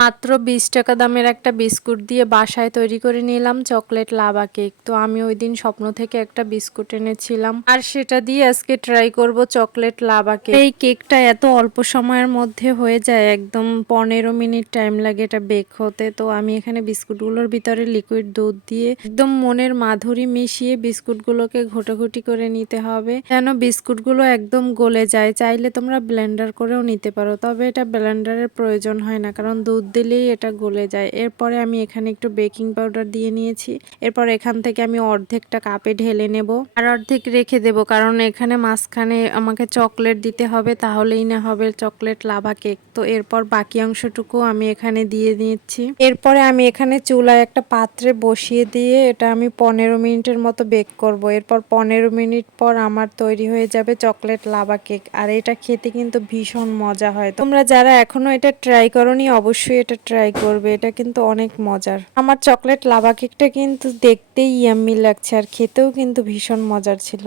মাত্র 20 টাকা দামের একটা বিস্কুট দিয়ে বাসায় তৈরি করে নিলাম চকলেট লাভা কেক। তো আমি ওই দিন স্বপ্ন থেকে একটা বিস্কুট এনেছিলাম আর সেটা দিয়ে আজকে ট্রাই করব চকলেট লাভা কেক। এই কেকটা এত অল্প সময়ের মধ্যে হয়ে যায়, একদম 15 মিনিট টাইম লাগে এটা বেক হতে। তো আমি এখানে বিস্কুটগুলোর ভিতরে লিকুইড দুধ দিয়ে একদম মনের মাধুরী মিশিয়ে বিস্কুটগুলোকে ঘোটাঘুটি করে নিতে হবে যেন বিস্কুটগুলো একদম গলে যায়। চাইলে তোমরা ব্লেন্ডার করেও নিতে পারো, তবে এটা ব্লেন্ডারের প্রয়োজন হয় না কারণ দুধ দিলেই এটা গলে যায়। এরপরে আমি এখানে একটু বেকিং পাউডার দিয়ে নিয়েছি। এরপর এখান থেকে আমি অর্ধেকটা কাপে ঢেলে নেব আর অর্ধেক রেখে দেব, কারণ এখানে মাঝখানে আমাকে চকলেট দিতে হবে, তাহলেই না হবে চকলেট লাভা কেক। তো এরপর বাকি অংশটুকু আমি এখানে দিয়ে নিচ্ছি। এরপরে আমি এখানে চুলায় একটা পাত্রে বসিয়ে দিয়ে এটা আমি 15 মিনিটের মতো বেক করব। এরপর 15 মিনিট পর আমার তৈরি হয়ে যাবে চকলেট লাভা কেক। আর এটা খেতে কিন্তু ভীষণ মজা হয়। তোমরা যারা এখনো এটা ট্রাই করোনি অবশ্যই এটা ট্রাই করবে, এটা কিন্তু অনেক মজার। আমার চকলেট লাভা কেকটা কিন্তু দেখতেই ইয়াম্মি লাগছে আর খেতেও কিন্তু ভীষণ মজার ছিল।